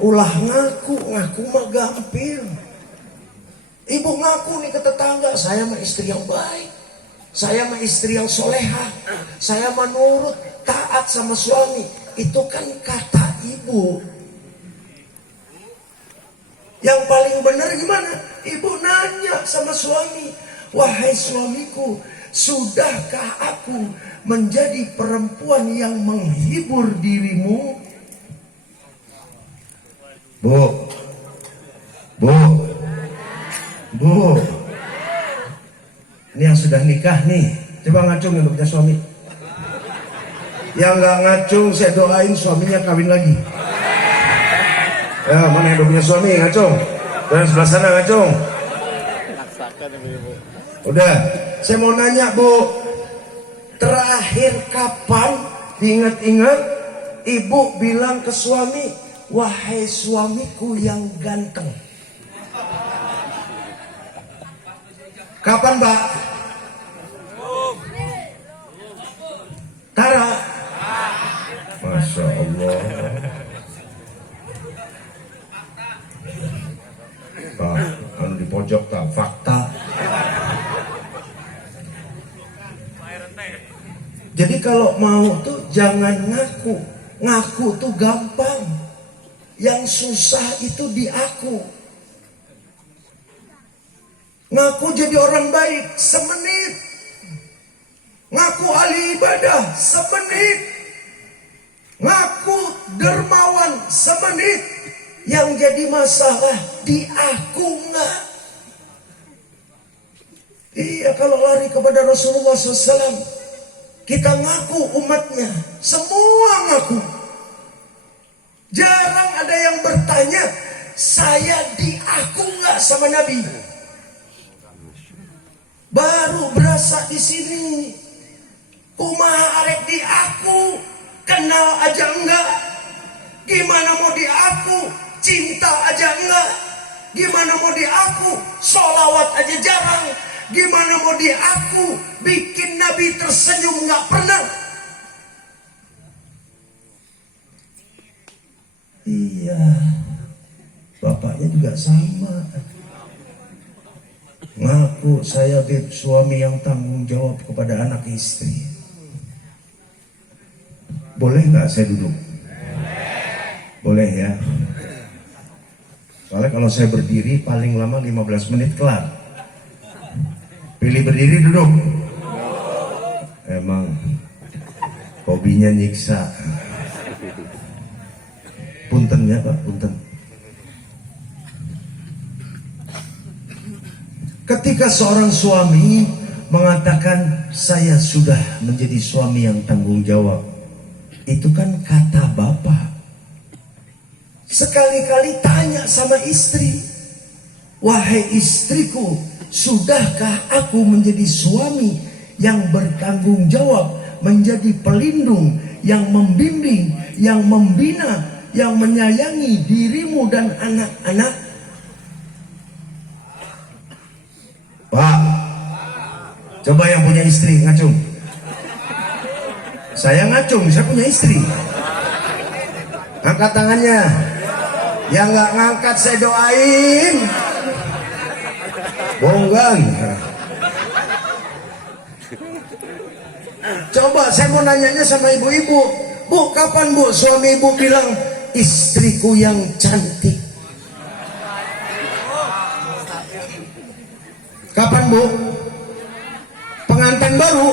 Ulah ngaku mah gampil. Ibu ngaku nih ke tetangga, saya mah istri yang baik, saya mah istri yang solehah, saya mah nurut, taat sama suami. Itu kan kata ibu. Yang paling benar gimana? Ibu nanya sama suami, wahai suamiku, sudahkah aku menjadi perempuan yang menghibur dirimu? Bu, ini yang sudah nikah nih, coba ngacung yang punya suami. Yang nggak ngacung, saya doain suaminya kawin lagi. Ya, mana yang punya suami ngacung? Dan sebelah sana ngacung. Udah, saya mau nanya Bu, terakhir kapan diingat-ingat ibu bilang ke suami, wahai suamiku yang ganteng? Kapan, Mbak? Tara? Masya Allah. Pak, anu di pojok tak fakta. Jadi kalau mau tuh jangan ngaku. Ngaku tuh gampang. Yang susah itu di aku. Ngaku jadi orang baik semenit. Ngaku ahli ibadah semenit. Ngaku dermawan semenit. Yang jadi masalah di aku nggak. Iya, kalau lari kepada Rasulullah SAW, kita ngaku umatnya, semua ngaku. Jarang ada yang bertanya, saya di aku nggak sama Nabi. Baru berasa di sini. Kumaha arek di aku, kenal aja enggak. Gimana mau di aku, cinta aja enggak. Gimana mau di aku, sholawat aja jarang. Gimana mau di aku, bikin Nabi tersenyum enggak pernah. Iya, bapaknya juga sama. Ngaku saya suami yang tanggung jawab kepada anak istri. Boleh nggak saya duduk? Boleh ya. Soalnya kalau saya berdiri paling lama 15 menit kelar. Pilih berdiri duduk. Emang hobinya nyiksa. Punten ya Pak, punten. Ketika seorang suami mengatakan saya sudah menjadi suami yang tanggung jawab, itu kan kata bapak. Sekali-kali tanya sama istri, wahai istriku, sudahkah aku menjadi suami yang bertanggung jawab, menjadi pelindung, yang membimbing, yang membina, yang menyayangi dirimu dan anak-anak? Pak, coba yang punya istri ngacung. Saya ngacung, saya punya istri. Angkat tangannya. Yang nggak ngangkat saya doain. Bonggang. Coba saya mau nanyanya sama ibu-ibu. Bu, kapan Bu suami ibu bilang istriku yang cantik? Kapan Bu? Pengantin baru?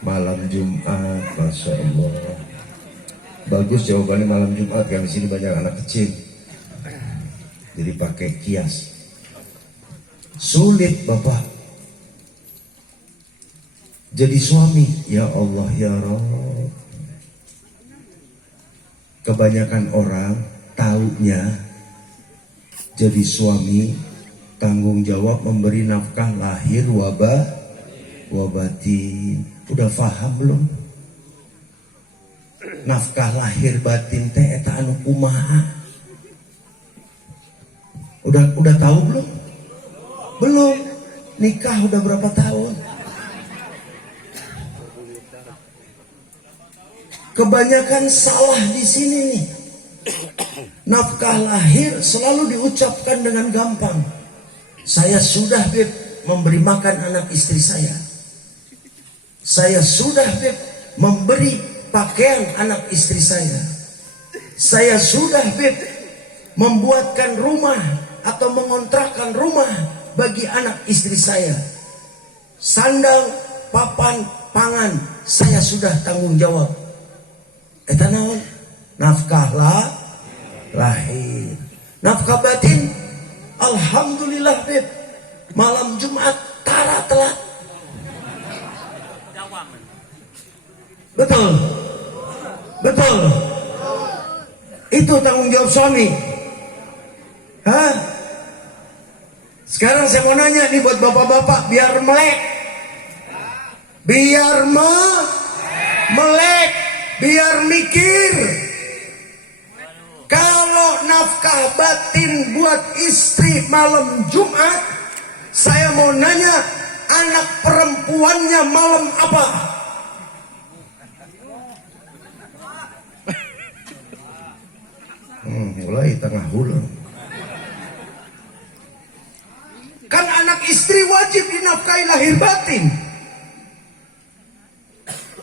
Malam Jumat, Masya Allah. Bagus jawabannya malam Jumat, kan di sini banyak anak kecil. Jadi pakai kias. Sulit Bapak. Jadi suami, ya Allah ya Rabb. Kebanyakan orang taunya jadi suami tanggung jawab memberi nafkah lahir wabatin. Udah paham belum? Nafkah lahir batin teh eta anu kumaha? Udah tahu belum? Belum. Nikah udah berapa tahun? Kebanyakan salah di sini nih. Nafkah lahir selalu diucapkan dengan gampang. Saya sudah Beb memberi makan anak istri saya. Saya sudah Beb memberi pakaian anak istri saya. Saya sudah Beb membuatkan rumah atau mengontrakkan rumah bagi anak istri saya. Sandang, papan, pangan, saya sudah tanggung jawab. Eta naon? Nafkah lahir. Nafkah batin, alhamdulillah Beb, malam Jumat tara telat. Betul. Betul. Itu tanggung jawab suami. Hah? Sekarang saya mau nanya nih buat bapak-bapak biar melek. Biar melek, biar mikir. Kalau nafkah batin buat istri malam Jumat, saya mau nanya, anak perempuannya malam apa? Mulai tengah bulan. Kan anak istri wajib dinafkahi lahir batin.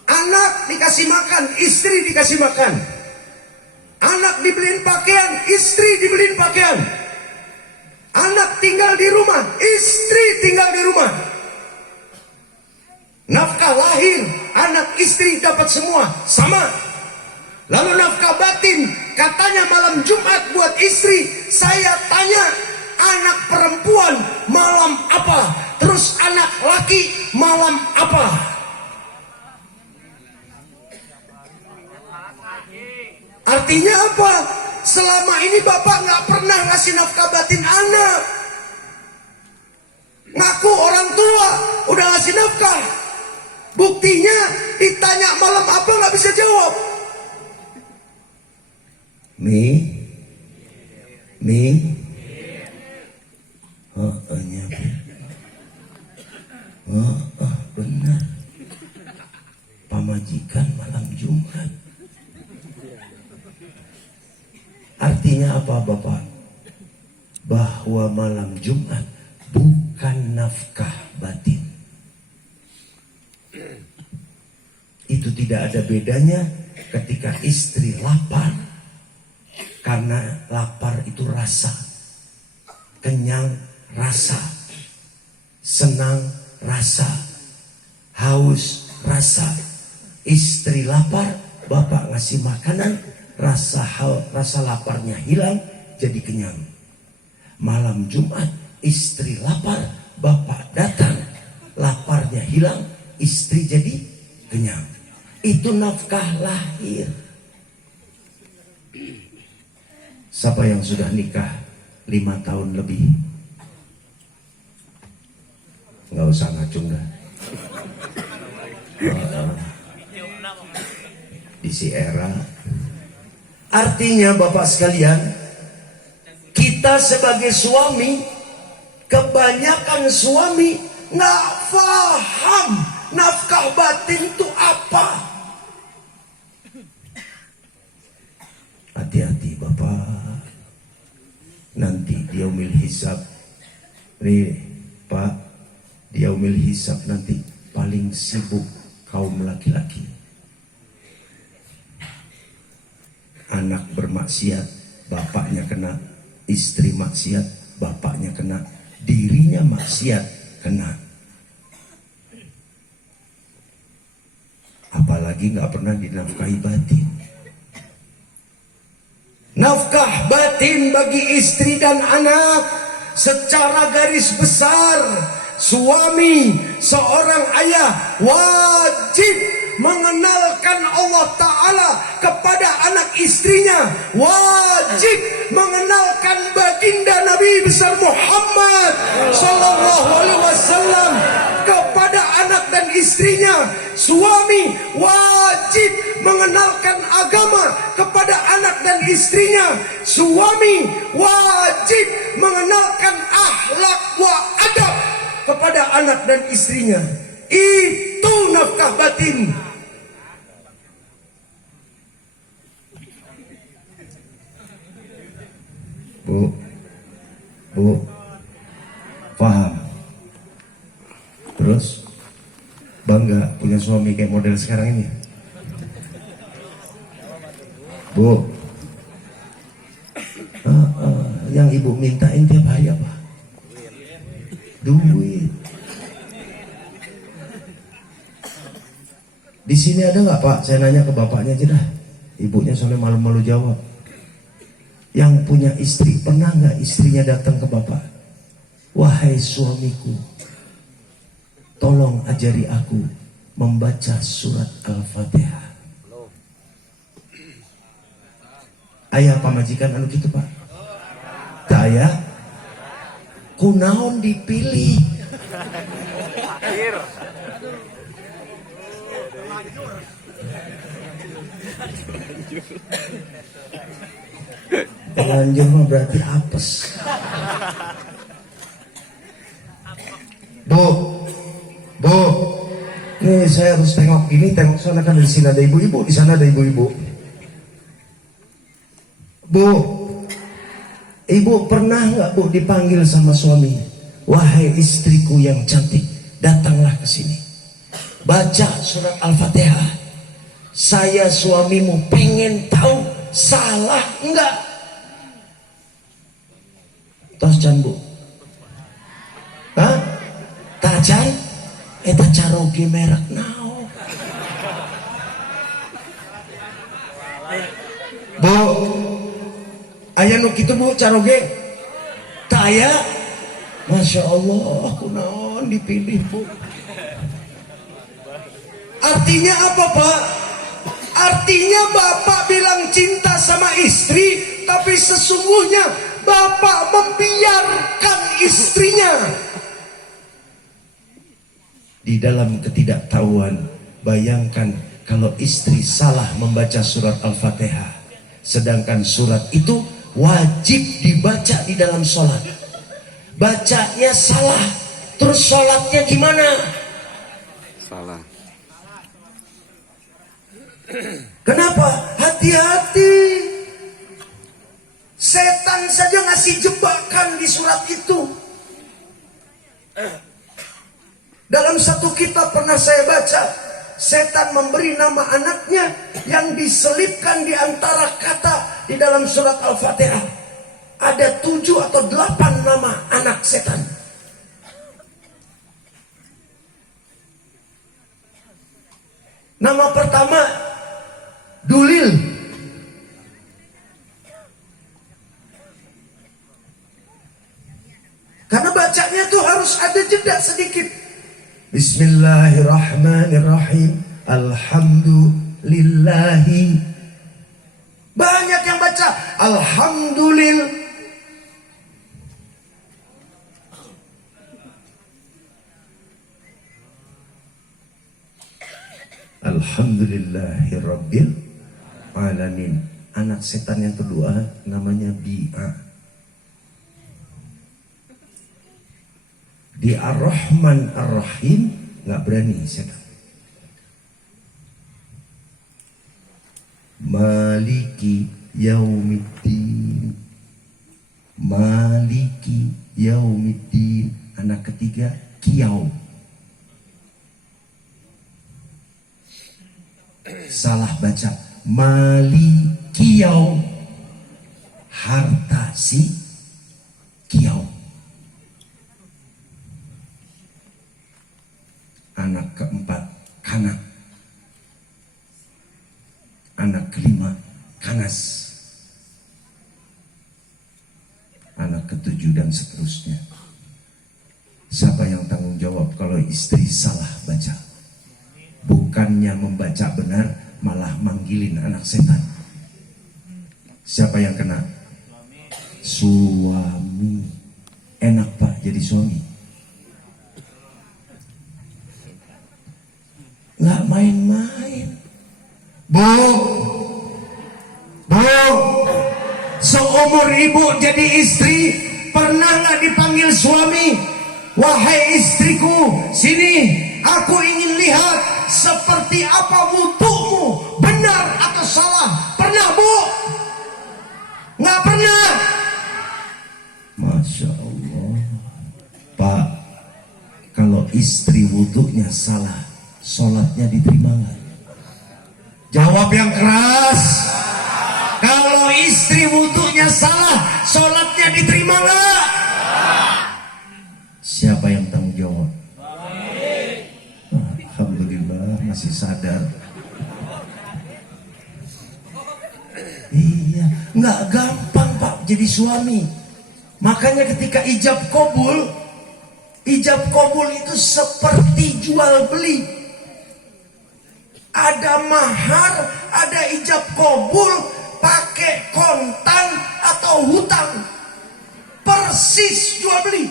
Anak dikasih makan, istri dikasih makan. Anak dibeliin pakaian, istri dibeliin pakaian. Anak tinggal di rumah, istri tinggal di rumah. Nafkah lahir, anak istri dapat semua, sama. Lalu nafkah batin, katanya malam Jumat buat istri. Saya tanya, anak perempuan malam apa? Terus anak laki malam apa? Artinya apa? Selama ini bapak nggak pernah ngasih nafkah batin anak. Ngaku orang tua udah ngasih nafkah. Buktinya ditanya malam apa nggak bisa jawab. Mi, benar. Pamajikan malam Jumat. Artinya apa Bapak? Bahwa malam Jumat bukan nafkah batin. Itu tidak ada bedanya ketika istri lapar. Karena lapar itu rasa, kenyang rasa, senang rasa, haus rasa. Istri lapar, bapak ngasih makanan, rasa laparnya hilang, jadi kenyang. Malam Jumat, istri lapar, bapak datang, laparnya hilang, istri jadi kenyang. Itu nafkah lahir. Siapa yang sudah nikah 5 tahun lebih? Nggak usah ngacung dah. Di si era. Artinya Bapak sekalian, kita sebagai suami, kebanyakan suami nggak paham nafkah batin itu apa. Hati-hati Bapak. Nanti di yaumil hisab, nih Pak, di yaumil hisab nanti paling sibuk kaum laki-laki. Anak bermaksiat, bapaknya kena. Istri maksiat, bapaknya kena. Dirinya maksiat, kena. Apalagi nggak pernah dinafkahi batin. Nafkah batin bagi istri dan anak secara garis besar, suami seorang ayah wajib mengenalkan Allah Ta'ala kepada anak istrinya, wajib mengenalkan baginda Nabi besar Muhammad Sallallahu Alaihi Wasallam kepada anak dan istrinya. Suami wajib mengenalkan agama kepada anak dan istrinya. Suami wajib mengenalkan akhlak wa adab kepada anak dan istrinya. Itu nafkah batin. Bu, paham? Terus bangga punya suami kayak model sekarang ini. Bu, yang ibu mintain tiap hari apa? Duit. Di sini ada nggak Pak? Saya nanya ke bapaknya aja dah. Ibunya soalnya malu-malu jawab. Yang punya istri, pernah nggak istrinya datang ke bapak? Wahai suamiku, tolong ajari aku membaca surat Al-Fatihah. Ayah pamajikan anu gitu Pak? Daya kunaon dipilih. Lanjut mah berarti apes. Bu, nih saya harus tengok gini, tengok sana kan di sini ada ibu-ibu, di sana ada ibu-ibu. Bu, ibu pernah nggak Bu dipanggil sama suami? Wahai istriku yang cantik, datanglah ke sini. Baca surat Al-Fatihah. Saya suamimu pengen tahu salah enggak? Tos can Bu? Hah? Tacan? Eta caroge merek nao. Bu, aya nu kitu Bu caroge? Taya? Masya Allah, aku naon dipilih Bu. Artinya apa Pak? Artinya bapak bilang cinta sama istri, tapi sesungguhnya bapak membiarkan istrinya. Di dalam ketidaktahuan, bayangkan kalau istri salah membaca surat Al-Fatihah, sedangkan surat itu wajib dibaca di dalam sholat. Bacanya salah, terus sholatnya gimana? Salah. Kenapa? Hati-hati. Setan saja ngasih jebakan di surat itu. Dalam satu kitab pernah saya baca, setan memberi nama anaknya yang diselipkan di antara kata di dalam surat Al-Fatihah. Ada 7 atau 8 nama anak setan. Nama pertama Dulil. Karena bacanya tuh harus ada jeda sedikit. Bismillahirrahmanirrahim. Alhamdulillahi. Banyak yang baca Alhamdulillah. Alhamdulillahirabbil alamin. Anak setan yang kedua namanya Bi'a. Di Ar-Rahman Ar-Rahim nggak berani setan. Maliki Yaumiddin. Maliki Yaumiddin. Anak ketiga Kiyau. Salah baca Malikiyau, harta si Kiyau. Anak keempat Kanak. Anak kelima Kanas. Anak ketujuh dan seterusnya. Siapa yang tanggung jawab kalau istri salah baca? Bukannya membaca benar, malah manggilin anak setan. Siapa yang kena? Suami. Enak Pak jadi suami? Nggak main-main. Bu, seumur ibu jadi istri, pernah nggak dipanggil suami? Wahai istriku, sini, aku ingin lihat seperti apa wudumu, benar atau salah. Pernah, Bu? Nggak pernah. Masya Allah. Pak, kalau istri wudunya salah, sholatnya diterima nggak? Jawab yang keras. Kalau istri wudunya salah, sholatnya diterima nggak? Siapa yang tanggung jawab? Alhamdulillah masih sadar. Iya, nggak gampang Pak jadi suami. Makanya ketika ijab kabul itu seperti jual beli. Ada mahar, ada ijab kabul, pakai kontan atau hutang. Persis jual beli.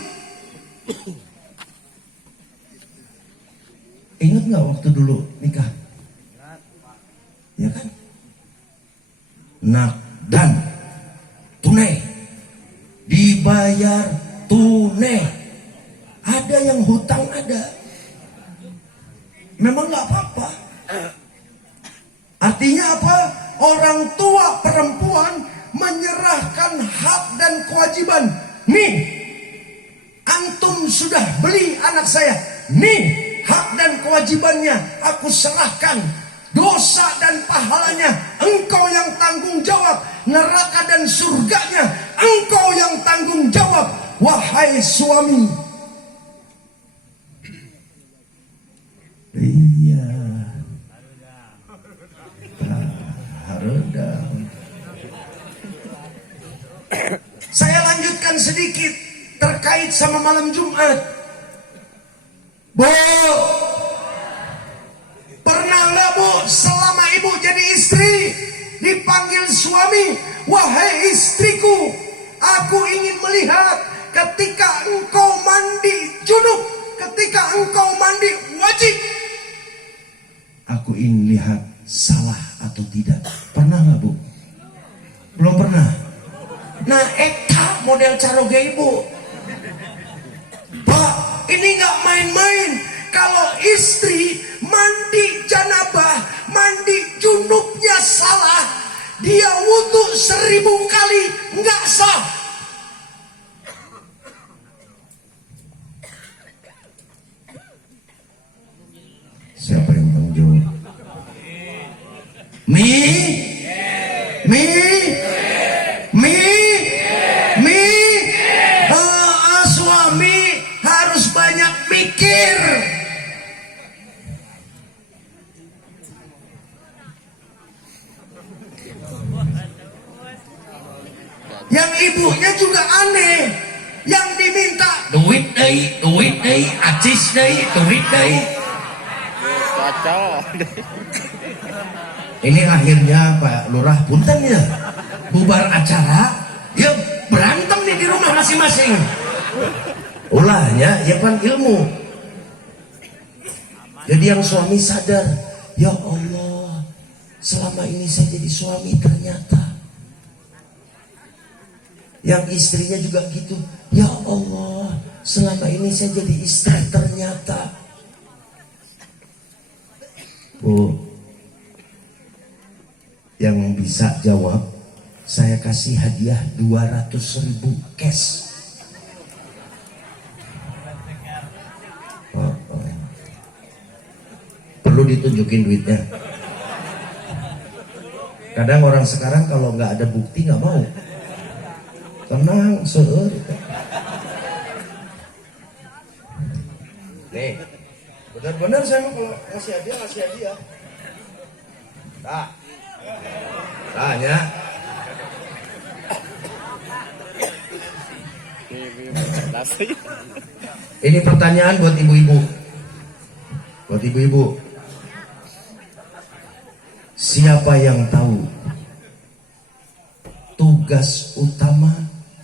Ingat nggak waktu dulu nikah? Ya kan? Dan tunai, dibayar tunai. Ada yang hutang ada. Memang nggak apa-apa. Artinya apa? Orang tua perempuan menyerahkan hak dan kewajiban. Nih, antum sudah beli anak saya. Nih, hak dan kewajibannya aku serahkan. Dosa dan pahalanya engkau yang tanggung jawab. Neraka dan surganya engkau yang tanggung jawab. Wahai suami. Iya. Harudah. Saya lanjutkan sedikit terkait sama malam Jumat. Bu, pernah nggak Bu selama ibu jadi istri dipanggil suami, wahai istriku, aku ingin melihat ketika engkau mandi junub, ketika engkau mandi wajib, aku ingin lihat salah atau tidak. Pernah nggak Bu? Belum pernah. Nah, Eka model caroge ibu. Pak, ini nggak main-main. Kalau istri mandi janabah, mandi junubnya salah, dia wudu 1000 kali nggak sah. Siapa yang tanggung jawab? Suami harus banyak mikir. Yang ibunya juga aneh. Yang diminta duit deh, acis deh, duit deh. Ini akhirnya Pak Lurah punten ya, bubar acara, ya berantem nih di rumah masing-masing. Ulahnya ya kan ilmu. Jadi yang suami sadar, ya Allah, selama ini saya jadi suami ternyata. Yang istrinya juga gitu, ya Allah, selama ini saya jadi istri ternyata. Bu, yang bisa jawab, saya kasih hadiah 200.000 cash. Perlu ditunjukin duitnya. Kadang orang sekarang kalau nggak ada bukti nggak mau. Tenang, seueur. Nih, benar-benar saya mau kalau ngasih hadiah. Tanya. Ini pertanyaan buat ibu-ibu. Siapa yang tahu tugas utama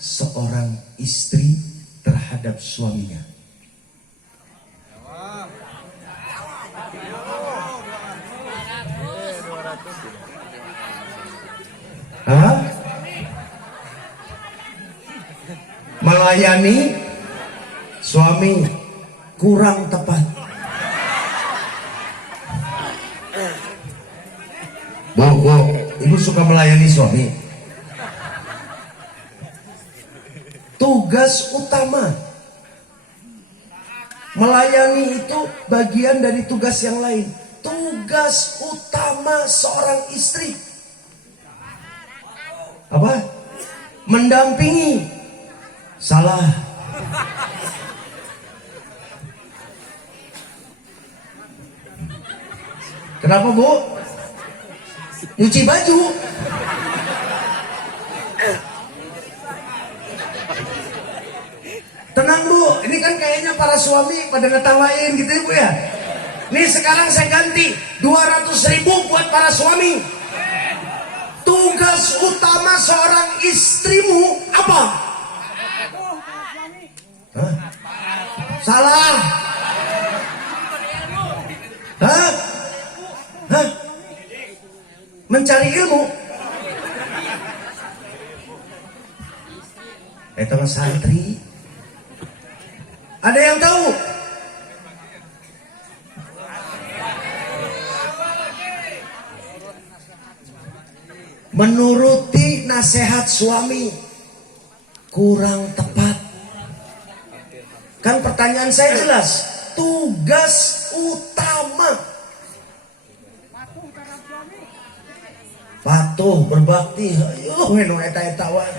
seorang istri terhadap suaminya? Melayani suami kurang tepat. Bu, ibu suka melayani suami. Tugas utama melayani itu bagian dari tugas yang lain. Tugas utama seorang istri apa? Mendampingi. Salah. Kenapa, Bu? Nyuci baju. Tenang, Bu, ini kan kayaknya para suami pada ngetawain gitu ya, Bu ya. Nih sekarang saya ganti 200.000 buat para suami. Tugas utama seorang istrimu apa? Hah? Salah. Hah? Hah? Mencari ilmu. Itu santri. Ada yang tahu? Menuruti nasihat suami kurang tepat. Kan pertanyaan saya jelas. Tugas utama patuh berbakti. Ayo ngeno eta wae.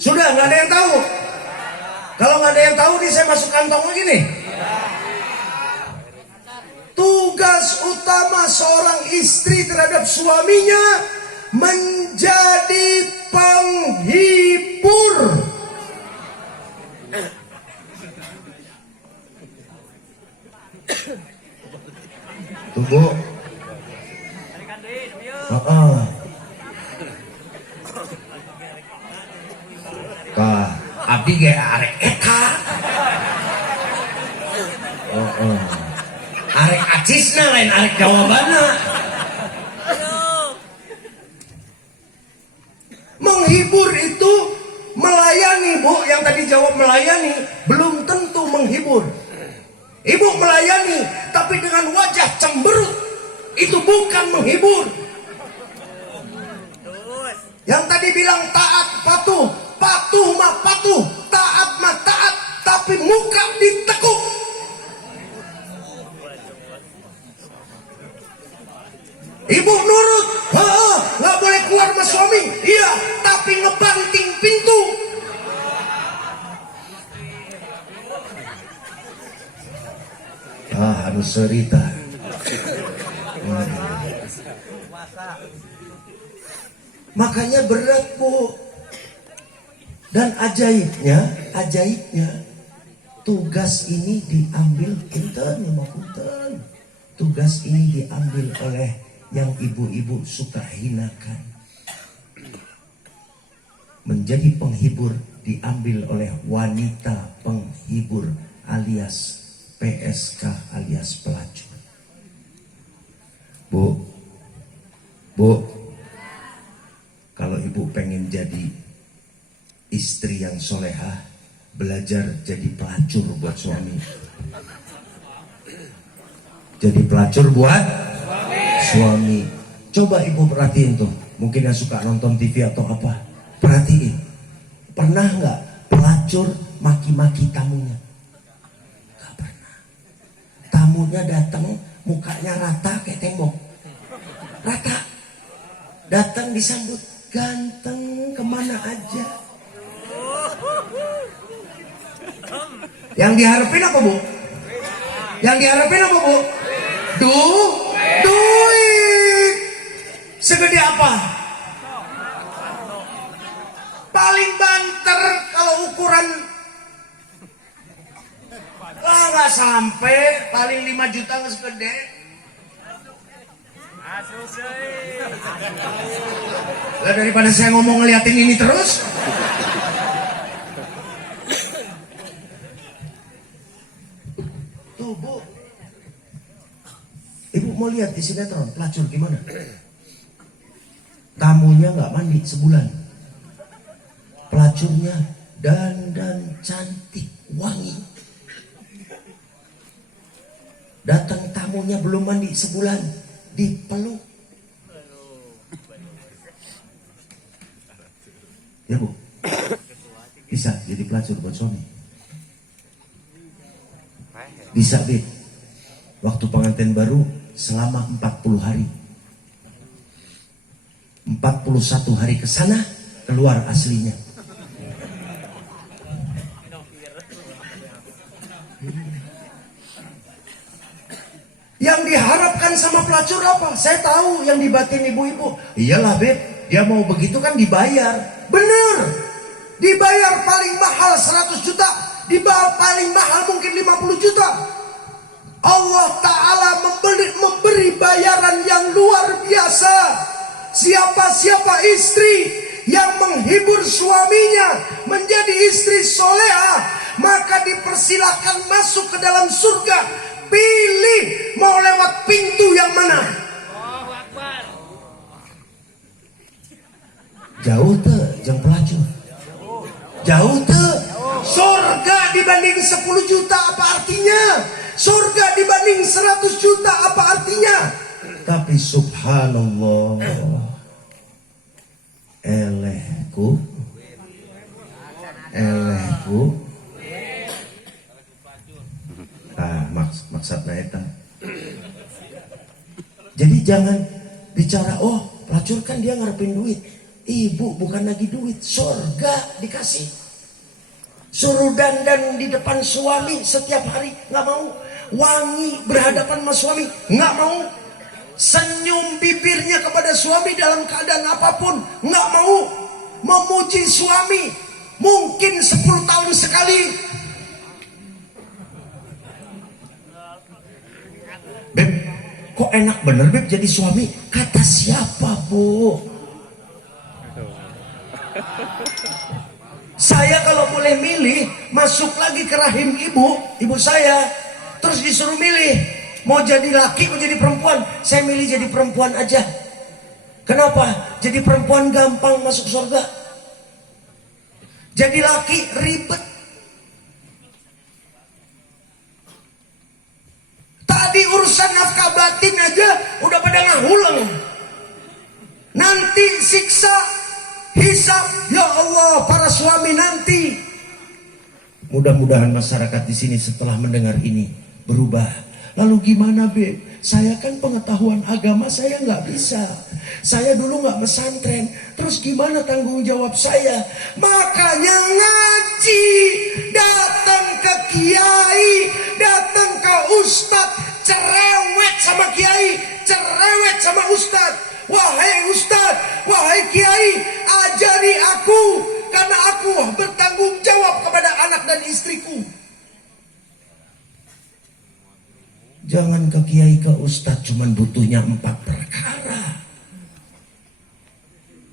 Sudah nggak ada yang tahu. Kalau nggak ada yang tahu nih saya masuk kantong lagi nih. Tugas utama seorang istri terhadap suaminya menjadi penghibur. Tunggu. Kah, abdi ge arek eta. Arek acisna lain arek jawabanna. Menghibur itu melayani, Bu. Yang tadi jawab melayani belum tentu menghibur. Ibu melayani tapi dengan wajah cemberut, itu bukan menghibur. Yang tadi bilang taat patuh, patuh mah patuh, taat mah taat, tapi muka ditekuk. Ibu nurut, nggak boleh keluar sama suami, iya, tapi ngebanting pintu. Harus cerita. Makanya berat, Bu. Dan ajaibnya tugas ini diambil punten. Tugas ini diambil oleh yang ibu-ibu suka hinakan. Menjadi penghibur diambil oleh wanita penghibur alias PSK alias pelacur. Bu, kalau ibu pengen jadi istri yang solehah, belajar jadi pelacur buat suami. Jadi pelacur buat suami. Coba ibu perhatiin tuh, mungkin yang suka nonton TV atau apa, perhatiin. Pernah nggak pelacur maki-maki tamunya? Gak pernah. Tamunya datang, mukanya rata kayak tembok. Rata. Datang disambut ganteng kemana aja. Yang diharapin apa, Bu? Yang diharapin apa, Bu? Duit. Segede apa? Paling banter kalau ukuran nggak sampai, paling 5 juta nggak segede. Lah daripada saya ngomong ngeliatin ini terus. Tuh, Bu. Ibu mau lihat di sinetron pelacur gimana? Tamunya nggak mandi sebulan. Pelacurnya dandan cantik wangi. Datang tamunya belum mandi sebulan, dipeluk. Ya Bu, bisa jadi pelacur buat suami. Bisa Beb, waktu pengantin baru selama 40 hari. 41 hari ke sana, keluar aslinya. Yang diharapkan sama pelacur apa? Saya tahu yang dibatin ibu-ibu. Iyalah Beb, dia mau begitu kan dibayar. Bener, dibayar paling mahal 100 juta, dibayar paling mahal mungkin 50 juta. Allah Ta'ala memberi bayaran yang luar biasa. Siapa-siapa istri yang menghibur suaminya menjadi istri soleha, maka dipersilakan masuk ke dalam surga. Pilih mau lewat pintu yang mana. Jauh tuh jeng pelacur. Jauh tuh. Surga dibanding 10 juta apa artinya? Surga dibanding 100 juta apa artinya? Tapi subhanallah, elehku, maksudnya itu. Jadi jangan bicara, oh pelacur kan dia ngarepin duit. Ibu bukan lagi duit, surga dikasih. Suruh dandan di depan suami setiap hari, nggak mau. Wangi berhadapan sama suami, nggak mau. Senyum bibirnya kepada suami dalam keadaan apapun, nggak mau. Memuji suami mungkin 10 tahun sekali. Beb, kok enak bener Beb jadi suami? Kata siapa Bu? Saya kalau boleh milih, masuk lagi ke rahim ibu saya, terus disuruh milih, mau jadi laki, mau jadi perempuan. Saya milih jadi perempuan aja. Kenapa? Jadi perempuan gampang masuk surga. Jadi laki ribet. Tadi urusan nafkah batin aja udah pada ngahuleng. Nanti siksa hisab, ya Allah, para suami nanti. Mudah-mudahan masyarakat di sini setelah mendengar ini berubah. Lalu gimana Beb? Saya kan pengetahuan agama saya nggak bisa. Saya dulu nggak pesantren. Terus gimana tanggung jawab saya? Makanya ngaji, datang ke kiai, datang ke ustadz, cerewet sama kiai, cerewet sama ustadz. Wahai ustadz, wahai kiai, ajari aku, karena aku bertanggung jawab kepada anak dan istriku. Jangan ke kiai ke ustadz cuman butuhnya 4 perkara.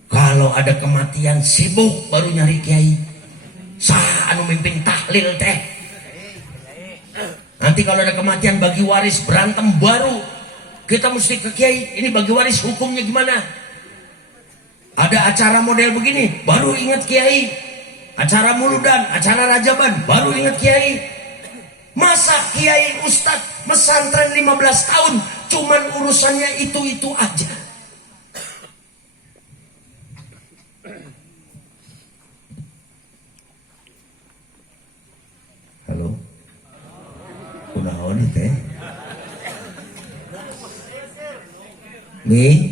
Kalau ada kematian sibuk baru nyari kiai. Sah anu mimpin tahlil teh. Nanti kalau ada kematian bagi waris berantem baru kita mesti ke kiai. Ini bagi waris hukumnya gimana? Ada acara model begini baru ingat kiai. Acara muludan, acara rajaban baru ingat kiai. Masa kiai ustadz pesantren 15 tahun cuman urusannya itu-itu aja. Halo. Kunaon teh? Mi?